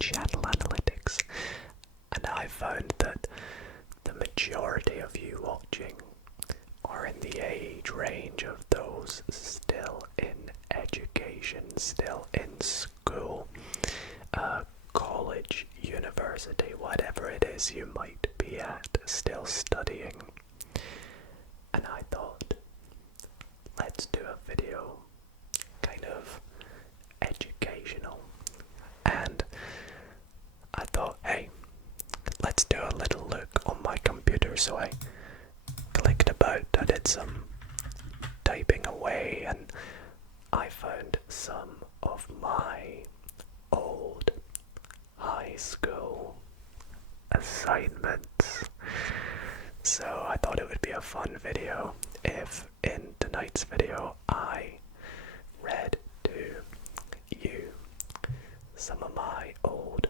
channel analytics, and I found that the majority of you watching are in the age range of those still in education, still in school, college, university, whatever it is you might be at, still studying. And I thought, let's do a video kind of educational. And I thought, hey, let's do a little look on my computer. So I clicked about, I did some typing away, and I found some of my old high school assignments. So I thought it would be a fun video if in tonight's video I read to you some of my old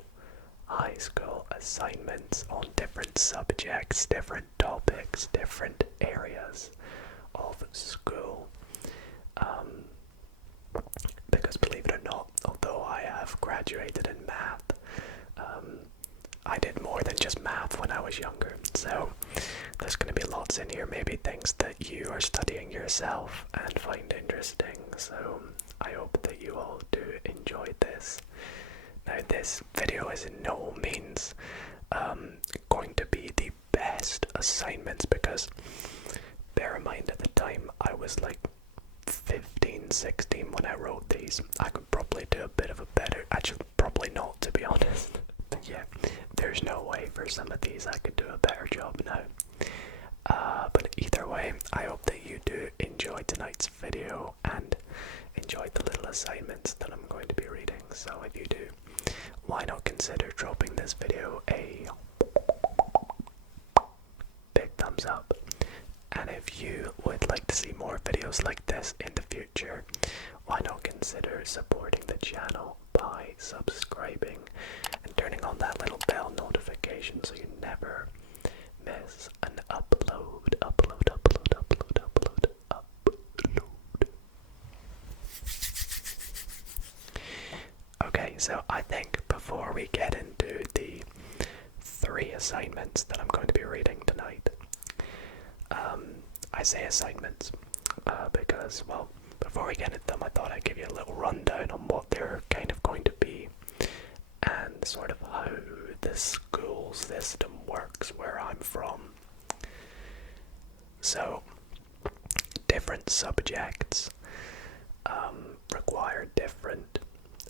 high school assignments on different subjects, different topics, different areas of school. Because believe it or not, although I have graduated in math, I did more than just math when I was younger. So there's going to be lots in here, maybe things that you are studying yourself and find interesting. So I hope that you all do enjoy this. Now, this video is in no means going to be the best assignments, because bear in mind at the time I was like 15, 16 when I wrote these. I could probably do a bit of a better, actually probably not, to be honest. Yeah, there's no way for some of these I could do a better job now. But either way, I hope that you do enjoy tonight's video and enjoy the little assignments that I'm going to be reading. So if you do, why not consider dropping this video a big thumbs up. And if you would like to see more videos like this in the future, why not consider supporting the channel by subscribing and turning on that little bell notification so you never miss an upload. Okay, so I think before we get into the 3 assignments that I'm going to be reading tonight, I say assignments because, well, before we get into them, I thought I'd give you a little rundown on what they're kind of going to be and sort of how the school system works where I'm from. So, different subjects require different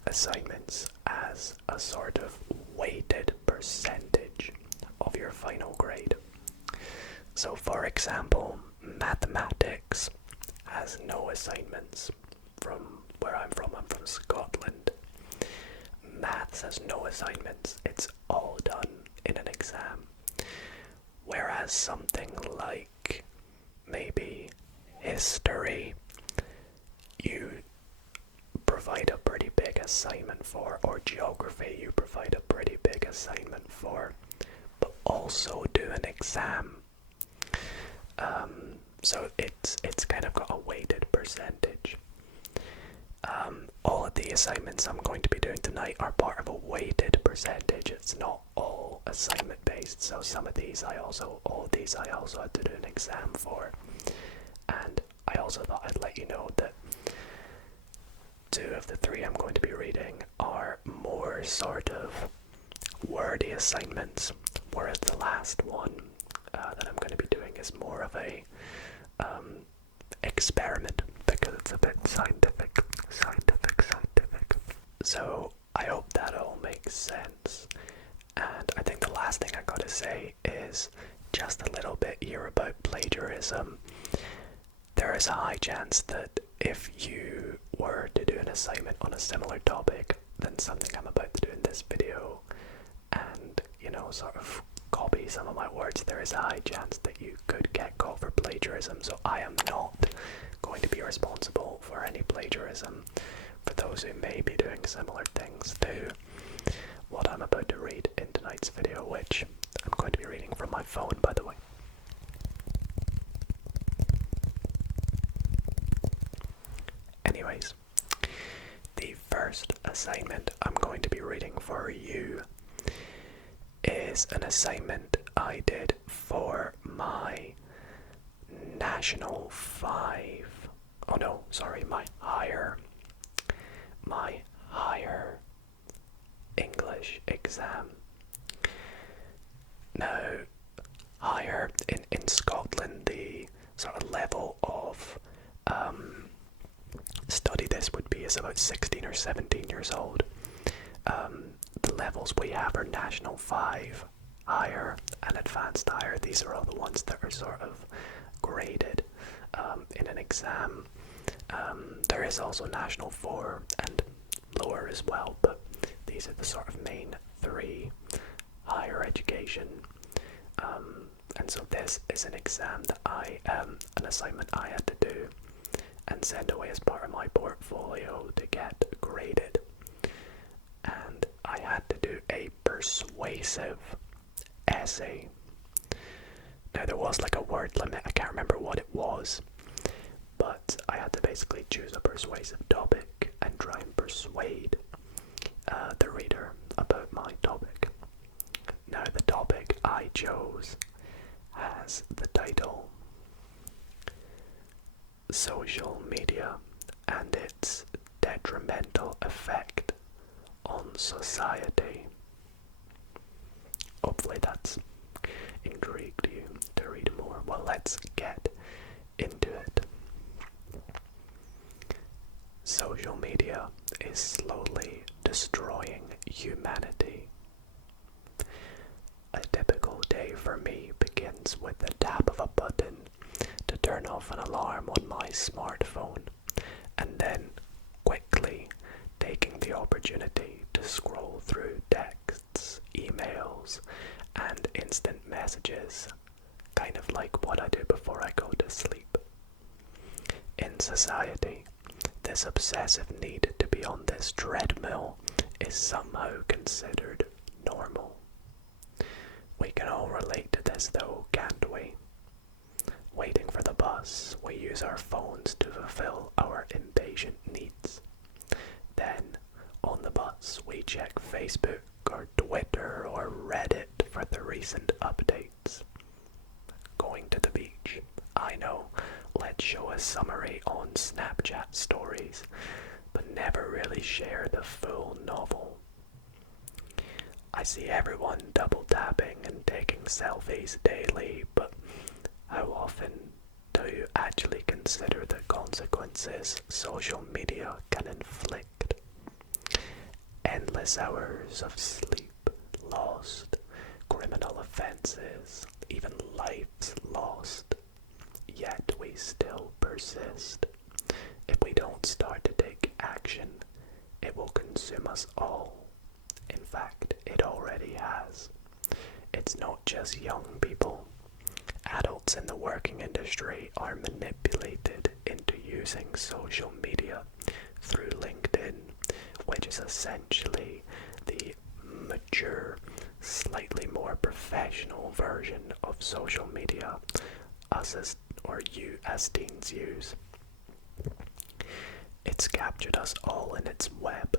assignments as a sort of weighted percentage of your final grade. So, for example, mathematics has no assignments from where I'm from. I'm from Scotland. Maths has no assignments. It's all done in an exam. Whereas something like maybe history, you provide a pretty big assignment for, or geography, you provide a pretty big assignment for, but also do an exam. So it's kind of got a weighted percentage. All of the assignments I'm going to be doing tonight are part of a weighted percentage. It's not all assignment based. So some of these all of these I also had to do an exam for. And I also thought I'd let you know that 2 of the 3 I'm going to be reading are more sort of wordy assignments, whereas the last one that I'm going to be doing is more of a experiment, because it's a bit scientific. So I hope that all makes sense. And I think the last thing I gotta say is just a little bit here about plagiarism. There is a high chance that if you were to do an assignment on a similar topic than something I'm about to do in this video, and, you know, sort of copy some of my words, there is a high chance that you could get caught for plagiarism. So I am not going to be responsible for any plagiarism for those who may be doing similar things to what I'm about to read in tonight's video, which I'm going to be reading from my phone, by the way. Anyways, the first assignment I'm going to be reading for for you is an assignment I did for my National 5. Oh no, sorry, my higher English exam. Now, higher in Scotland, the sort of level of study this would be is about 16 or 17 years old. The levels we have are National 5, higher, and Advanced higher. These are all the ones that are sort of graded in an exam. There is also National 4 and lower as well, but these are the sort of main three: higher education. And so this is an exam that an assignment I had to do and send away as part of my portfolio to get graded. And I had to do a persuasive essay. Now there was like a word limit, I can't remember what it was, but I had to basically choose a persuasive topic and try and persuade the reader about my topic. Now the topic I chose has the title Social Media and its Detrimental Effect on Society. Hopefully that's intrigued you to read more. Well, let's get into it. Social media is slowly destroying humanity. A typical day for me begins with the tap of a button to turn off an alarm on my smartphone, and then quickly taking the opportunity to scroll through texts, emails, and instant messages, kind of like what I do before I go to sleep. In society, this obsessive need to be on this treadmill is somehow considered normal. We can all relate to this though, can't we? Waiting for the bus, we use our phones to fulfill our impatient needs. Then, on the bus, we check Facebook or Twitter or Reddit for the recent updates. Going to the beach, I know, let's show a summary on Snapchat stories, but never really share the full novel. I see everyone double tapping and taking selfies daily, but how often do you actually consider the consequences social media can inflict? Endless hours of sleep lost, criminal offenses, even lives lost. Yet we still persist. If we don't start to take action, it will consume us all. In fact, it already has. It's not just young people. Adults in the working industry are manipulated into using social media through LinkedIn, which is essentially the mature, slightly more professional version of social media you as teens use. It's captured us all in its web,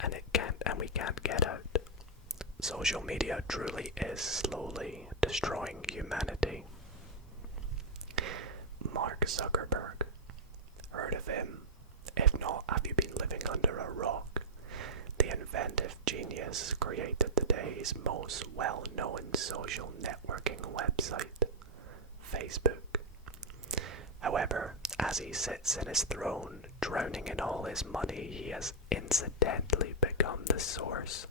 and we can't get out. Social media truly is slowly destroying humanity. Mark Zuckerberg. Heard of him? If not, have you been living under a rock? The inventive genius created today's most well-known social networking website, Facebook. However, as he sits in his throne, drowning in all his money, he has incidentally become the source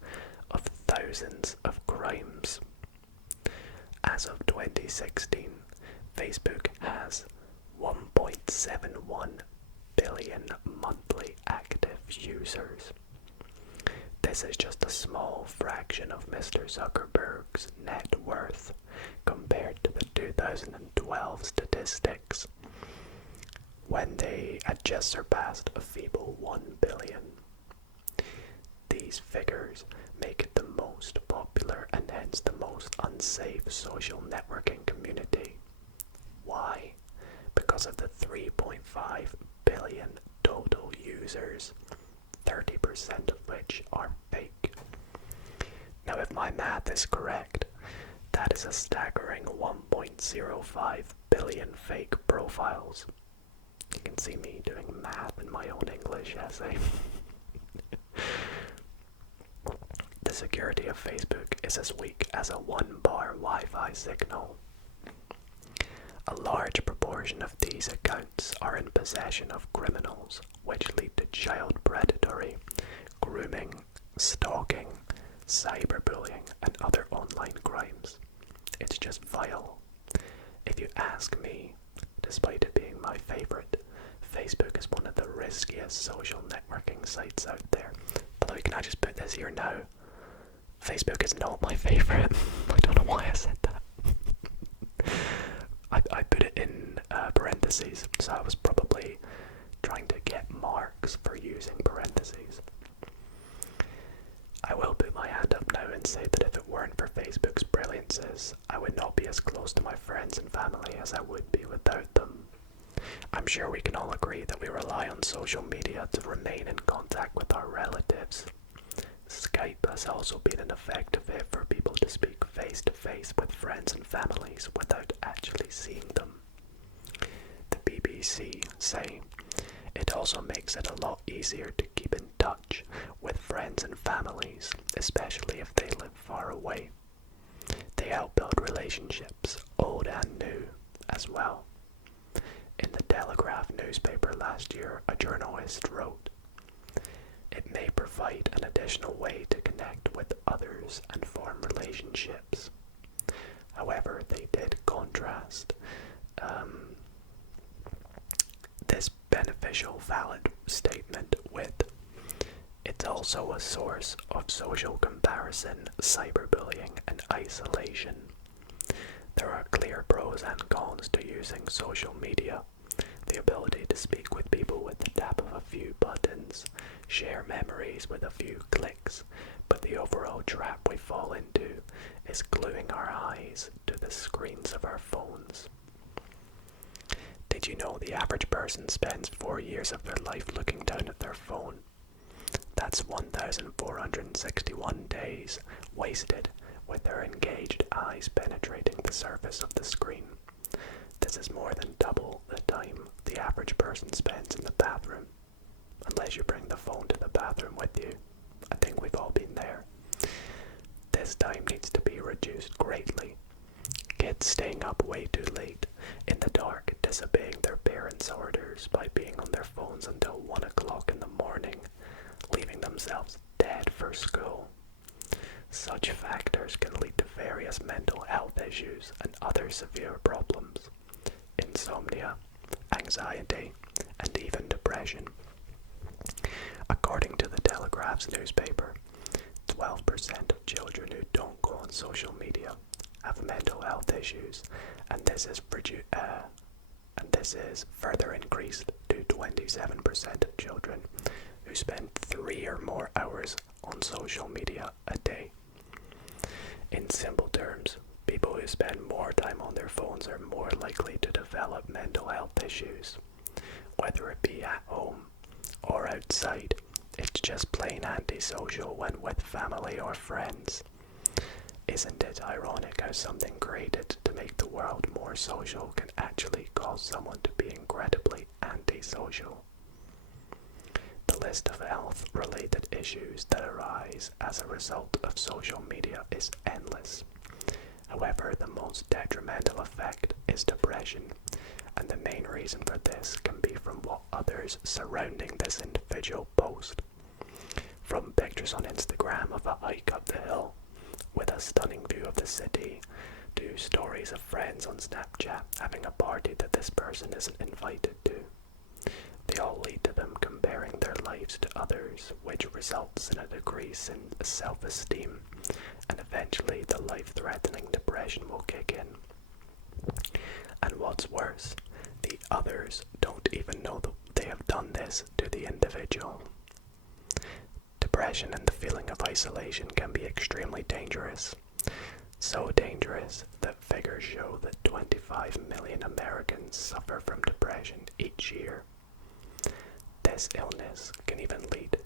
of thousands of crimes. As of 2016, Facebook has 1.71 billion monthly active users. This is just a small fraction of Mr. Zuckerberg's net worth compared to the 2012 statistics, when they had just surpassed a feeble 1 billion. These figures make it the most popular and hence the most unsafe social networking community. Why? Because of the 3.5 billion total users, 30% of which are fake. is correct. That is a staggering 1.05 billion fake profiles. You can see me doing math in my own English essay. The security of Facebook is as weak as a 1-bar Wi-Fi signal. A large proportion of these accounts are in possession of criminals, which lead to child predatory, grooming, stalking, cyberbullying, and other online crimes. It's just vile. If you ask me, despite it being my favorite, Facebook is one of the riskiest social networking sites out there. Although, can I just put this here now? Facebook is not my favorite. I don't know why I said that. I put it in parentheses, so I was probably trying to get marks for using parentheses. I will put my hand up now and say that if it weren't for Facebook's brilliances, I would not be as close to my friends and family as I would be without them. I'm sure we can all agree that we rely on social media to remain in contact with our relatives. Skype has also been an effective way for people to speak face to face with friends and families without actually seeing them. The BBC say it also makes it a lot easier to keep in touch with friends and families, especially if they live far away. They help build relationships, old and new, as well. In the Telegraph newspaper last year, a journalist wrote, "It may provide an additional way to connect with others and form relationships." However, they did contrast this beneficial, valid statement with, "It's also a source of social comparison, cyberbullying, and isolation. There are clear pros and cons to using social media. The ability to speak with people with the tap of a few buttons, share memories with a few clicks, but the overall trap we fall into is gluing our eyes to the screens of our phones. Did you know the average person spends 4 years of their life looking down at their phone? That's 1,461 days wasted with their engaged eyes penetrating the surface of the screen. This is more than double the time the average person spends in the bathroom. Unless you bring the phone to the bathroom with you. I think we've all been there. This time needs to be reduced greatly. Kids staying up way too late in the dark, disobeying their parents' orders by being on their phones until 1 o'clock in the morning, leaving themselves dead for school. Such factors can lead to various mental health issues and other severe problems. Insomnia, anxiety, and even depression. According to the Telegraph's newspaper, 12% of children who don't go on social media have mental health issues, and this is further increased to 27% of children who spend 3 or more hours on social media a day. In simple terms, people who spend more time on their phones are more likely to develop mental health issues, whether it be at home or outside. It's just plain antisocial when with family or friends. Isn't it ironic how something created to make the world more social can actually cause someone to be incredibly antisocial? The list of health-related issues that arise as a result of social media is endless. However, the most detrimental effect is depression, and the main reason for this can be from what others surrounding this individual post. From pictures on Instagram of a hike up the hill with a stunning view of the city, to stories of friends on Snapchat having a party that this person isn't invited to. They all lead to them comparing their lives to others, which results in a decrease in self-esteem, and eventually the life-threatening depression will kick in. And what's worse, the others don't even know that they have done this to the individual. Depression and the feeling of isolation can be extremely dangerous. So dangerous that figures show that 25 million Americans suffer from depression each year. This illness can even lead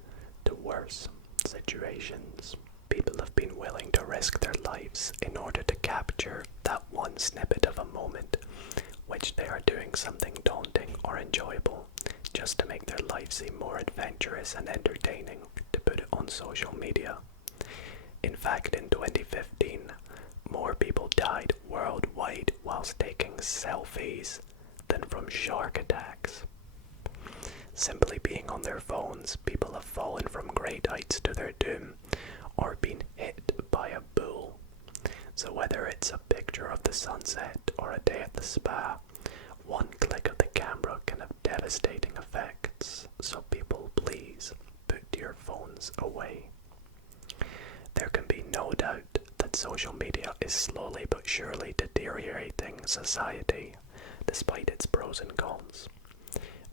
to worse situations. People have been willing to risk their lives in order to capture that one snippet of a moment which they are doing something daunting or enjoyable, just to make their life seem more adventurous and entertaining, to put it on social media. In fact, in 2015, more people died worldwide whilst taking selfies than from shark attacks. Simply being on their phones, people have fallen from great heights to their doom, or been hit by a bull. So whether it's a picture of the sunset or a day at the spa, one click of the camera can have devastating effects. So people, please put your phones away. There can be no doubt that social media is slowly but surely deteriorating society, despite its pros and cons.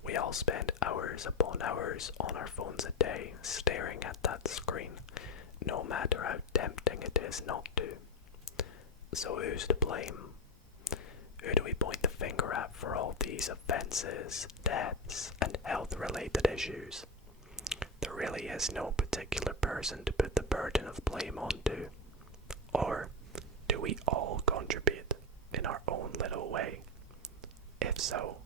We all spend hours upon hours on our phones a day, staring at that screen, no matter how tempting it is not to. So who's to blame? Who do we point the finger at for all these offences, deaths, and health-related issues? There really is no particular person to put the burden of blame onto. Or do we all contribute in our own little way? If so,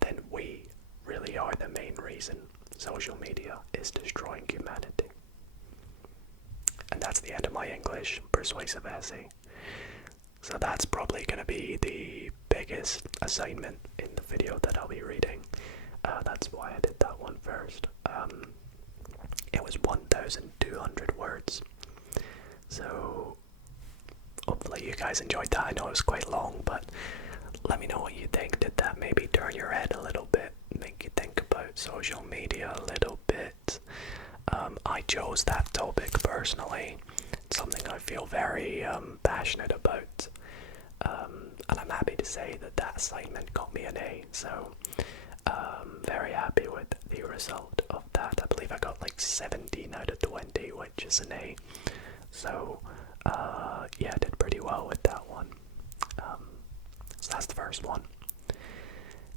then we really are the main reason social media is destroying humanity. And that's the end of my English persuasive essay. So that's probably going to be the biggest assignment in the video that I'll be reading. That's why I did that one first. It was 1,200 words. So hopefully you guys enjoyed that. I know it was quite long, but let me know what you think. Did that maybe turn your head a little bit? Make you think about social media a little bit? I chose that topic personally. It's something I feel very passionate about. And I'm happy to say that that assignment got me an A. So very happy with the result of that. I believe I got like 17 out of 20, which is an A. So yeah, I did pretty well with that one. So that's the first one.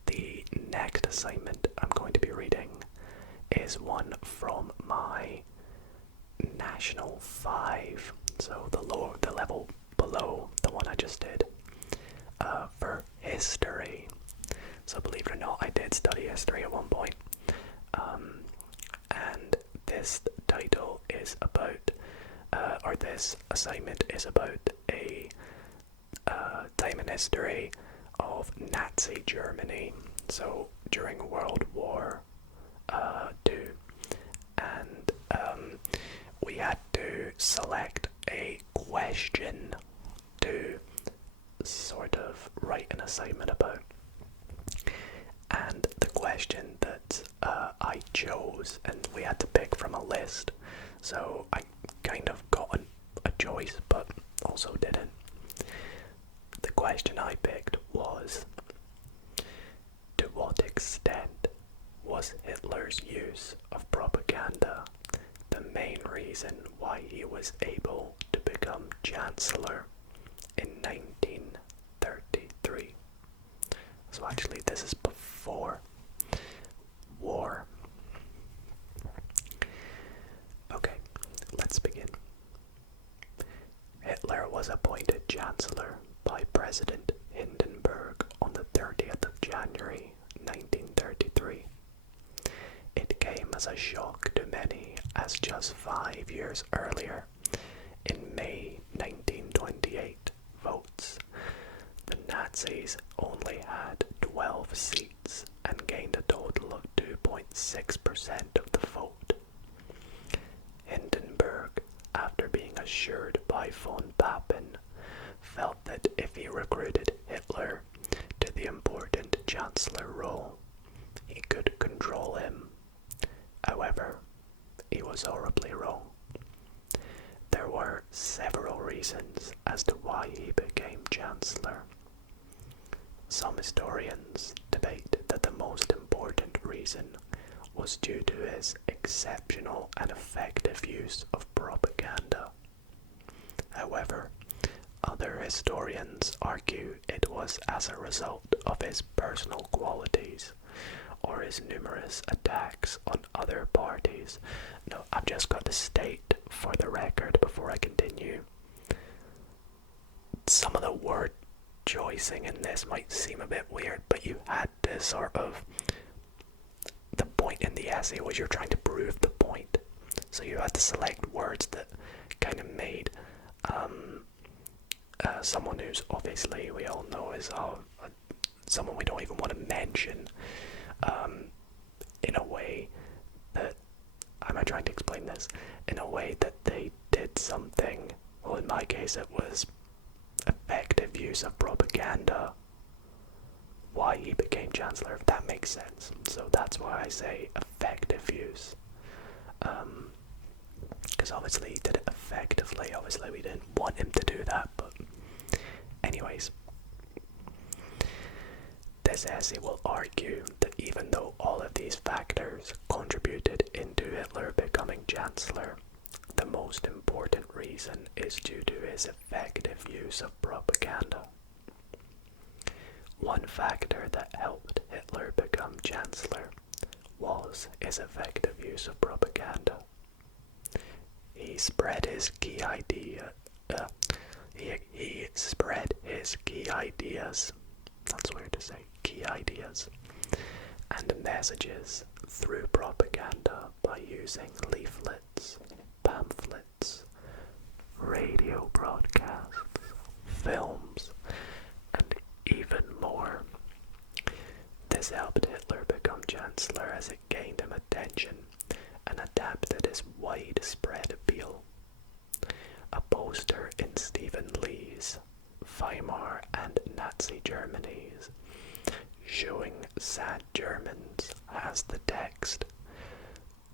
The next assignment I'm going to be reading is one from my National 5, so the level below the one I just did, for history. So believe it or not, I did study history at one point, and this title is about, or this assignment is about a time in history of Nazi Germany, so during World War II, and we had to select a question to sort of write an assignment about. And the question that I chose, and we had to pick from a list, so I kind of got a choice, but also didn't. The question I picked was, to what extent was Hitler's use of propaganda the main reason why he was able to become Chancellor in 1933? So actually this is before war. Okay, let's begin. Hitler was appointed Chancellor by President Hindenburg on the 30th of January 1933. It came as a shock to many, as just 5 years earlier, in May 1928 votes, the Nazis only had 12 seats and gained a total of 2.6% of the vote. Hindenburg, after being assured by von Papen, felt that if he recruited Hitler to the important Chancellor role, he could control him. However, he was horribly wrong. There were several reasons as to why he became Chancellor. Some historians debate that the most important reason was due to his exceptional and effective use of propaganda. However, other historians argue it was as a result of his personal qualities or his numerous attacks on other parties. No, I've just got to state for the record before I continue voicing in this might seem a bit weird, but you had to sort of, the point in the essay was you're trying to prove the point. So you had to select words that kind of made someone who's obviously, we all know, is someone we don't even want to mention, in a way that, am I trying to explain this? In a way that they did something, well in my case it was effective use of propaganda, why he became Chancellor, if that makes sense. So that's why I say effective use. Because obviously he did it effectively, obviously we didn't want him to do that, but anyways. This essay will argue that even though all of these factors contributed into Hitler becoming Chancellor, the most important reason is due to his effective use of propaganda. One factor that helped Hitler become Chancellor was his effective use of propaganda. He spread his key ideas, that's weird to say, key ideas, and messages through propaganda by using leaflets, pamphlets, radio broadcasts, films, and even more. This helped Hitler become Chancellor as it gained him attention and adapted his widespread appeal. A poster in Stephen Lee's Weimar and Nazi Germany's showing sad Germans has the text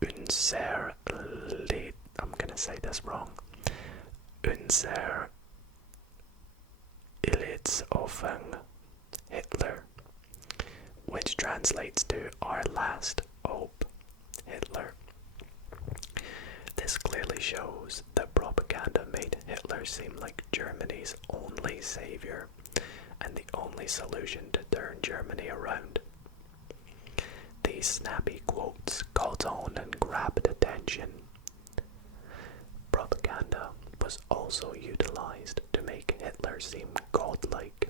Unser Lied, I'm gonna say this wrong, Unser Illetsoffen Hitler, which translates to Our Last Hope Hitler. This clearly shows that propaganda made Hitler seem like Germany's only savior and the only solution to turn Germany around. These snappy quotes caught on and grabbed attention. Propaganda was also utilized to make Hitler seem godlike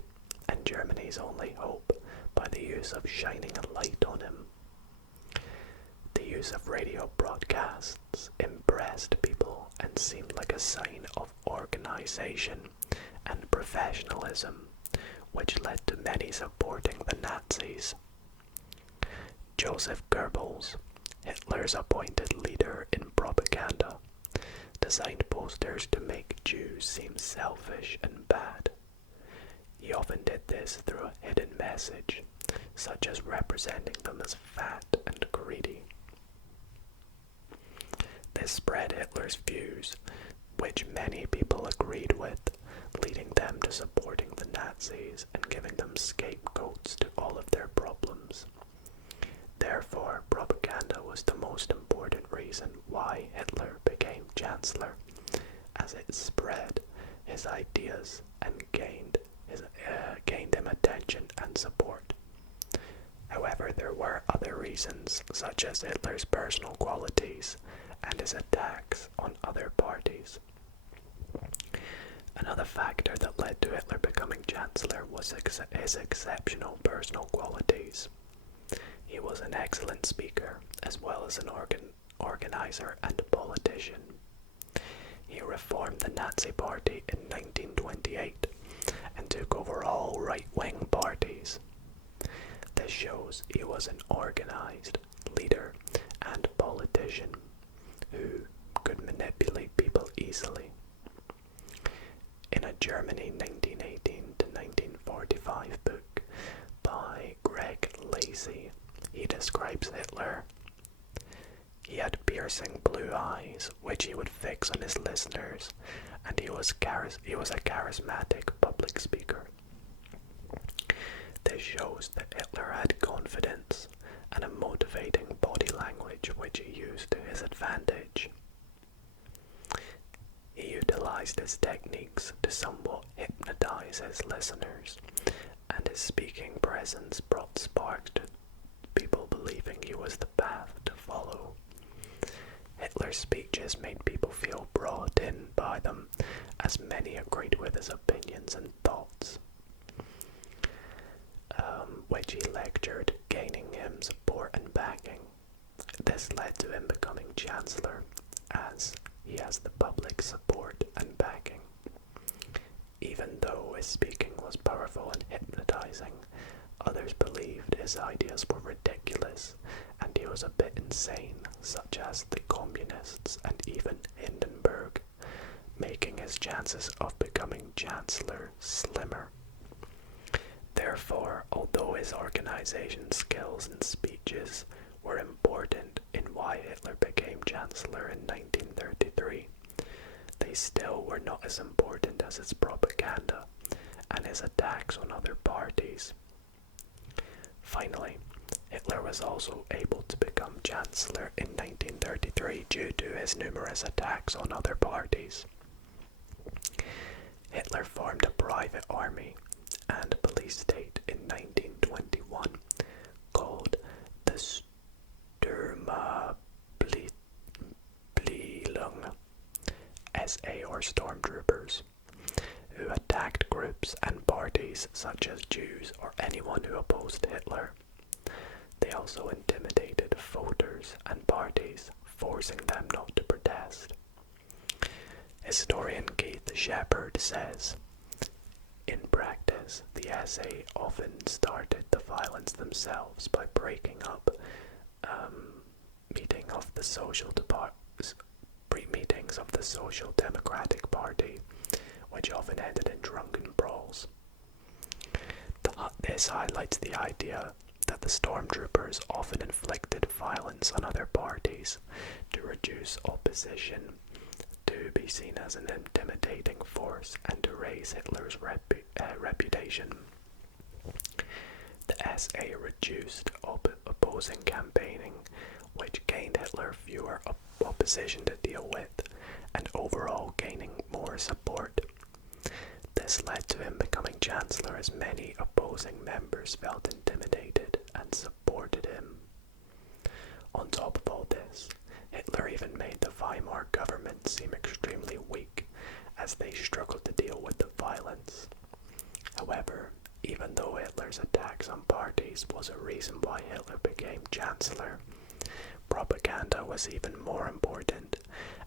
and Germany's only hope by the use of shining a light on him. The use of radio broadcasts impressed people and seemed like a sign of organization and professionalism, which led to many supporting the Nazis. Joseph Goebbels, Hitler's appointed leader in propaganda, designed posters to make Jews seem selfish and bad. He often did this through a hidden message, such as representing them as fat and greedy. This spread Hitler's views, which many people agreed with, leading them to supporting the Nazis and giving them scapegoats to all of their problems. Therefore, propaganda was the most important reason why Hitler became Chancellor, as it spread his ideas and gained him attention and support. However, there were other reasons, such as Hitler's personal qualities and his attacks on other parties. Another factor that led to Hitler becoming Chancellor was his exceptional personal qualities. He was an excellent speaker, as well as an organizer and a politician. He reformed the Nazi Party in 1928 and took over all right-wing parties. This shows he was an organized leader and politician who could manipulate people easily. In a Germany 1918 to 1945 book by Greg Lacey, he describes Hitler. He had piercing blue eyes, which he would fix on his listeners, and he was a charismatic public speaker. This shows that Hitler had confidence and a motivating body language which he used to his advantage. He utilized his techniques to somewhat hypnotize his listeners, and his speaking presence brought spark to people believing he was the path to follow. Hitler's speeches made people feel brought in by them, as many agreed with his opinions and thoughts. which he lectured, gaining him support and backing. This led to him becoming Chancellor, as he has the public support and backing. Even though his speaking was powerful and hypnotizing, others believed his ideas were ridiculous and he was a bit insane, such as the Communists and even Hindenburg, making his chances of becoming Chancellor slimmer. Therefore, although his organization skills and speeches were important in why Hitler became Chancellor in 1933, they still were not as important as his propaganda and his attacks on other parties. Finally, Hitler was also able to become Chancellor in 1933 due to his numerous attacks on other parties. Hitler formed a private army and police state in 1921 called the Sturmabteilung, SA or Stormtroopers, who attacked groups and parties such as Jews or anyone who opposed Hitler. They also intimidated voters and parties, forcing them not to protest. Historian Keith Shepard says, in practice, the SA often started the violence themselves by breaking up meetings of the Social Democratic Party, which often ended in drunken brawls. This highlights the idea that the stormtroopers often inflicted violence on other parties to reduce opposition, to be seen as an intimidating force, and to raise Hitler's reputation. The SA reduced opposing campaigning, which gained Hitler fewer opposition to deal with, and overall gaining more support. This led to him becoming Chancellor, as many opposing members felt intimidated and supported him. On top of all this, Hitler even made the Weimar government seem extremely weak, as they struggled to deal with the violence. However, even though Hitler's attacks on parties was a reason why Hitler became Chancellor, propaganda was even more important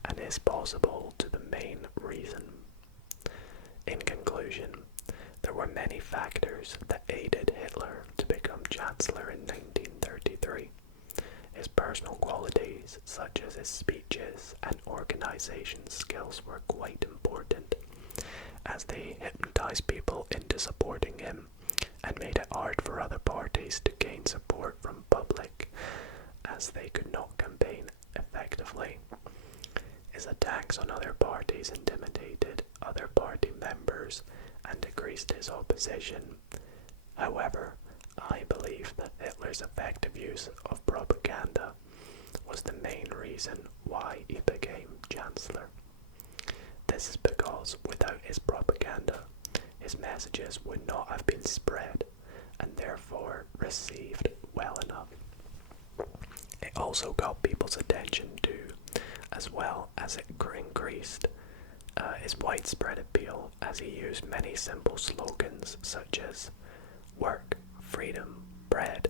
and is possible to the main reason. In conclusion, there were many factors that aided Hitler to become Chancellor in 1933. His personal qualities, such as his speeches and organization skills, were quite important, as they hypnotized people into supporting him and made it hard for other parties to gain support from public, as they could not campaign effectively. His attacks on other parties intimidated other party members and decreased his opposition. However, I believe that Hitler's effective use of propaganda was the main reason why he became Chancellor. This is because without his propaganda, his messages would not have been spread and therefore received well enough. It also got people's attention too, as well as it increased his widespread appeal, as he used many simple slogans such as work, freedom, bread.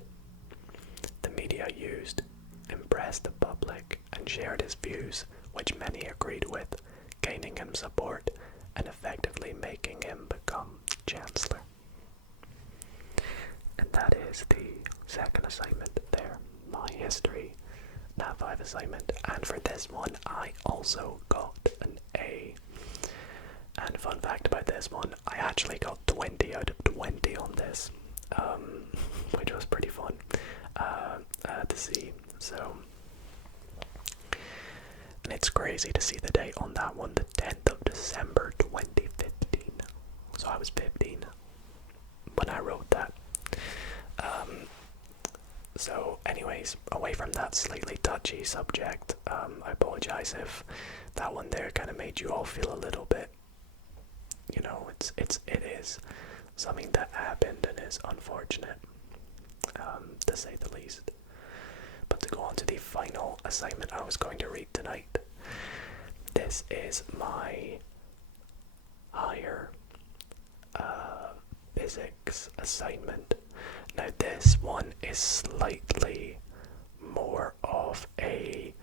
The media used, impressed the public, and shared his views, which many agreed with, gaining him support and effectively making him become Chancellor. And that is the second assignment there, my history Nat 5 assignment. And for this one, I also got an A. And fun fact about this one, I actually got 20 out of 20 on this, which was pretty fun to see. So, and it's crazy to see the date on that one, the 10th of December 2015. So I was 15 when I wrote that. So anyways, away from that slightly touchy subject, I apologize if that one there kind of made you all feel a little bit, you know, it is something that happened and is unfortunate, to say the least. But to go on to the final assignment I was going to read tonight, this is my higher physics assignment. Now this one is slightly more of a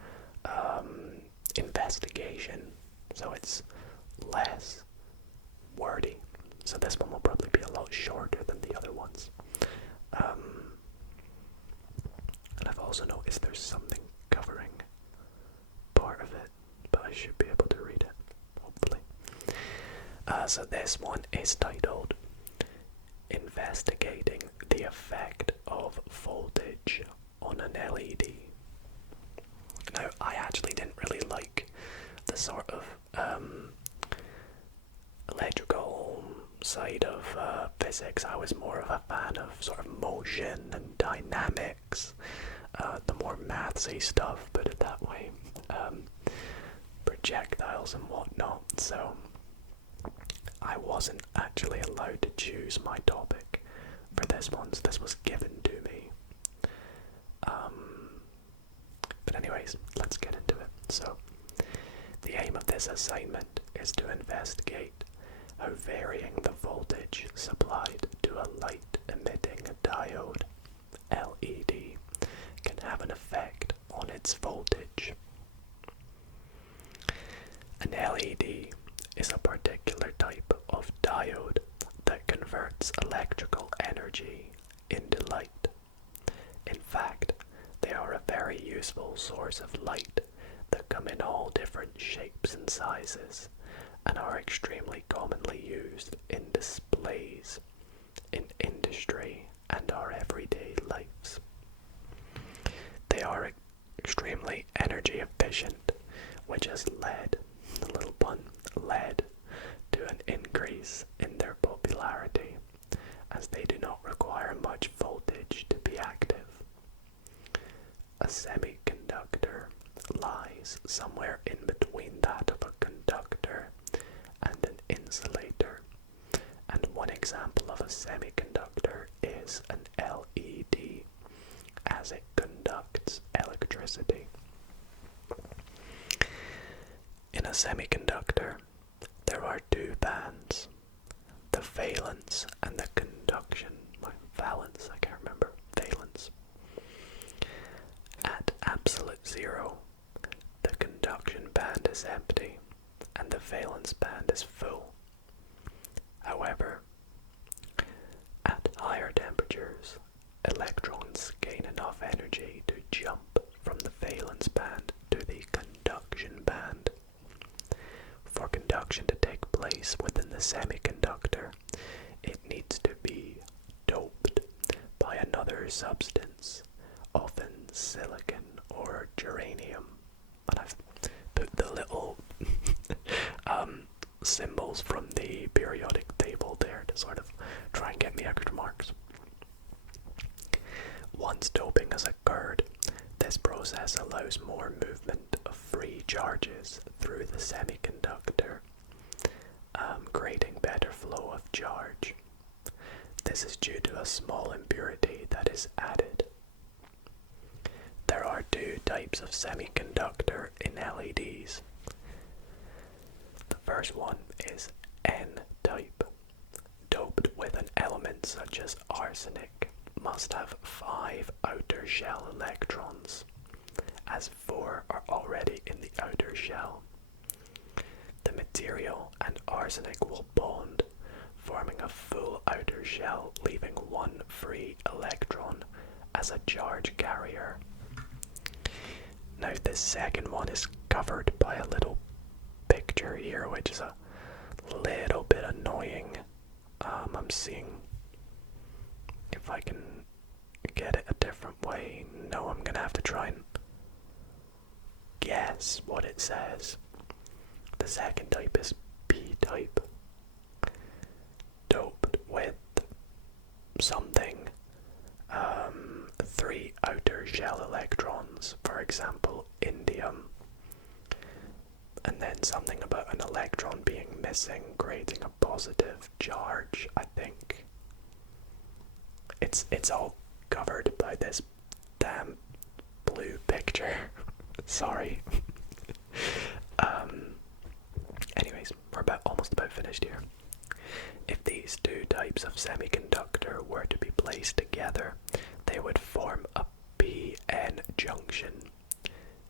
investigation, so it's less wordy. So this one will probably be a lot shorter than the other ones. And I've also noticed there's something covering part of it, but I should be able to read it, hopefully. So this one is titled Investigating the Effect of Voltage on an LED. Now, I actually didn't really like the sort of electrical side of physics. I was more of a fan of sort of motion and dynamics, the more mathsy stuff, put it that way, projectiles and whatnot. So I wasn't actually allowed to choose my topic for this one, so this was given to me. But anyways, let's get into it. So, the aim of this assignment is to investigate how varying the voltage supplied to a light-emitting diode, LED, can have an effect on its voltage. An LED is a particular type of diode that converts electrical energy into light. In fact, they are a very useful source of light that come in all different shapes and sizes and are extremely commonly used in displays, in industry, and our everyday lives. They are extremely energy efficient, which has led, a little pun, led to an increase in their popularity, as they do not require much voltage to be active. A semiconductor lies somewhere in between that of a conductor and an insulator, and one example of a semiconductor is an LED, as it conducts electricity. In a semiconductor, there are two bands, the valence and the conduction. Valence, I can't remember. Valence. At absolute zero, the conduction band is empty and the valence band is full. However, at higher temperatures, electrons gain enough energy to jump from the valence band to the conduction band. For conduction to take place within the semiconductor, it needs to be doped by another substance, often silicon or germanium. And I've put the little symbols from the periodic table there to sort of try and get me extra marks. Once doping has occurred, this process allows more movement of free charges through the semiconductor, creating better flow of charge. This is due to a small impurity that is added. There are two types of semiconductor in LEDs. The first one is N-type, doped with an element such as arsenic, must have 5 outer shell electrons, as 4 are already in the outer shell. The material and arsenic will bond, forming a full outer shell, leaving 1 free electron as a charge carrier. Now this second one is covered by a little picture here, which is a little bit annoying. I'm seeing if I can get it a different way. No, I'm gonna have to try and guess what it says. The second type is P-type, doped with something, 3 outer shell electrons, for example, indium, and then something about an electron being missing, creating a positive charge. I think it's all covered by this damn blue picture. Sorry. Anyways, we're almost about finished here. If these two types of semiconductor were to be placed together, they would form a p-n junction.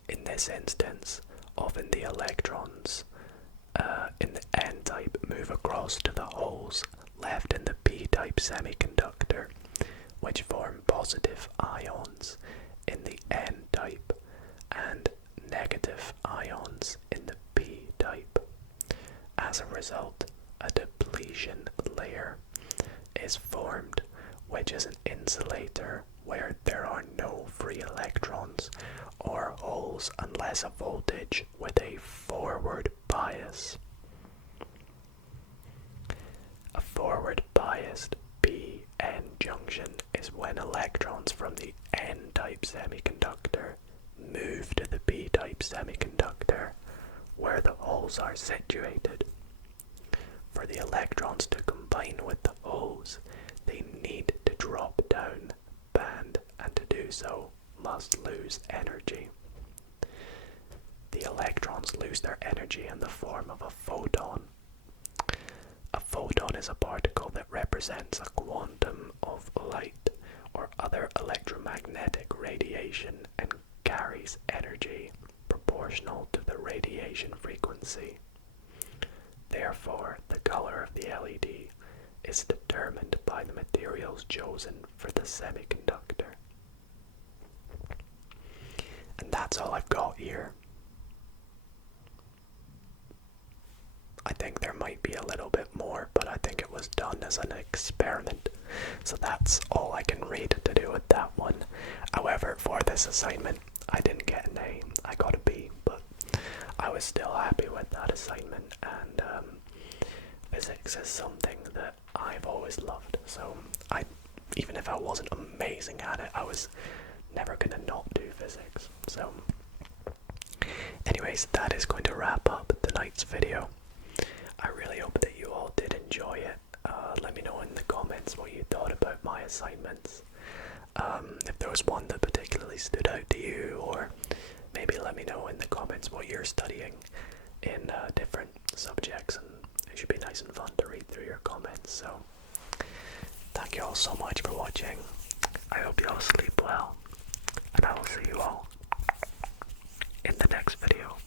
In this instance, often the electrons in the n-type move across to the holes left in the p-type semiconductor, which form positive ions in the n-type and negative ions in the p-type. As a result, a depletion layer is formed, which is an insulator where there are no free electrons or holes unless a voltage with a forward bias. A forward biased p-n junction is when electrons from the n-type semiconductor move to the p-type semiconductor where the holes are situated. For the electrons to combine with the holes, they need to drop down band, and to do so must lose energy. The electrons lose their energy in the form of a photon. A photon is a particle that represents a quantum of light or other electromagnetic radiation and carries energy proportional to the radiation frequency. Therefore, the color of the LED is determined by the materials chosen for the semiconductor. And that's all I've got here. I think there might be a little bit more, but I think it was done as an experiment. So that's all I can read to do with that one. However, for this assignment, I didn't get an A. I got a B, but I was still happy with that assignment, and physics is something that I've always loved. So even if I wasn't amazing at it, I was never gonna not do physics. So anyways, that is going to wrap up tonight's video. I really hope that you all did enjoy it. Let me know in the comments what you thought about my assignments. If there was one that particularly stood out to you, or maybe let me know in the comments what you're studying in different subjects, and it should be nice and fun to read through your comments. So thank you all so much for watching. I hope you all sleep well, and I will see you all in the next video.